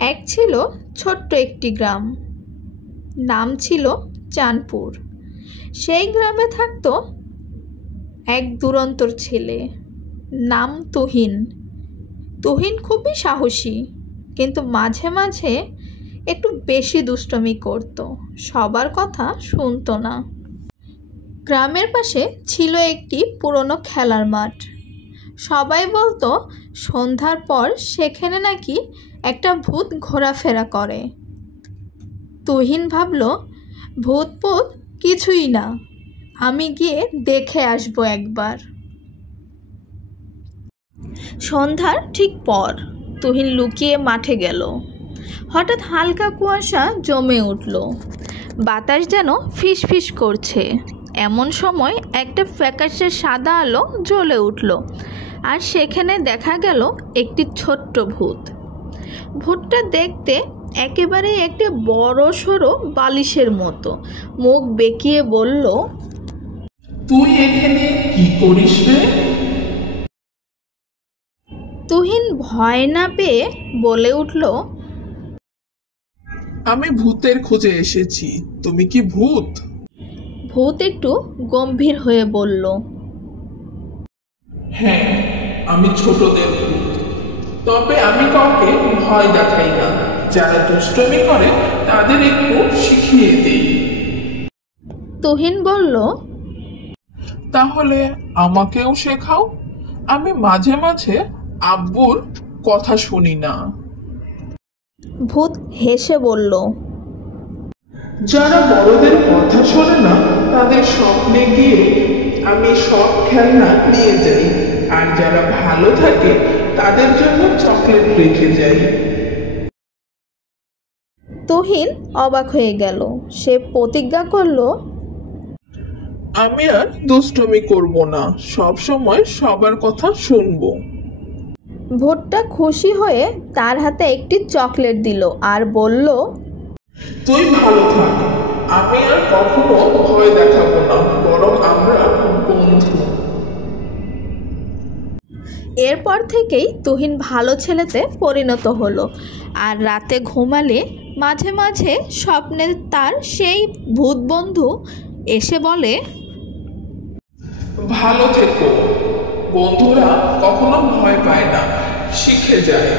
এক ছিল ছোট্ট একটি গ্রাম, নাম ছিল চাঁদপুর। সেই গ্রামে থাকতো এক দুরন্তর ছেলে, নাম তুহিন। তুহিন খুবই সাহসী, কিন্তু মাঝে মাঝে একটু বেশি দুষ্টুমি করত, সবার কথা শুনতো না। গ্রামের পাশে ছিল একটি পুরনো খেলার মাঠ। সবাই বলতো সন্ধ্যার পর সেখানে নাকি একটা ভূত ঘোরাফেরা করে। তুহিন ভাবল, ভূত ভূত কিছুই না, আমি গিয়ে দেখে আসবো একবার। সন্ধ্যার ঠিক পর তুহিন লুকিয়ে মাঠে গেল। হঠাৎ হালকা কুয়াশা জমে উঠল, বাতাস যেন ফিসফিস করছে। এমন সময় একটা ফ্যাকাশে সাদা আলো জ্বলে উঠল, আর সেখানে দেখা গেল একটি ছোট্ট ভূত। ভূতটা দেখতে একেবারে একটা বড় সড়ো বালিশের মতো। মুখ বেঁকিয়ে বলল, তুই এখানে কি করিস রে? তুহিন ভয় না পেয়ে বলে উঠল, আমি ভূতের খোঁজে এসেছি, তুমি কি ভূত? ভূত একটু গম্ভীর হয়ে বলল, হ্যাঁ, আমি ছোটদের ভূত। তবে আমি কাউকে ভয় দেখাই না, যারা দুষ্টমি করে তাদের একটু শিখিয়ে দিই। তুহিন বলল, তাহলে আমাকেও শেখাও, আমি মাঝে মাঝে আব্বুর কথা শুনি না। ভূত হেসে বলল, যারা বড়দের কথা শোনে না তাদের স্বপ্নে গিয়ে আমি সব খেলনা নিয়ে যাই, আর যারা ভালো থাকে তাদের জন্য চকলেট রেখে যাই। তুহিন অবাক হয়ে গেল। সে প্রতিজ্ঞা করল, আমি আর দুষ্টমি করব না, সব সময় সবার কথা শুনবো। ভূতটা খুশি হয়ে তার হাতে একটি চকলেট দিল আর বলল, তুই ভালো থাক, আমি আর কখনো ভয় দেখাবো না, বরং আমরা বন্ধু। এরপর থেকেই তুহিন ভালো ছেলেতে পরিণত হলো, আর রাতে ঘুমালে মাঝে মাঝে স্বপ্নে তার সেই ভূত বন্ধু এসে বলে, ভালো থেকো। বন্ধুরা কখনো ভয় পায় না, শিখে যায়।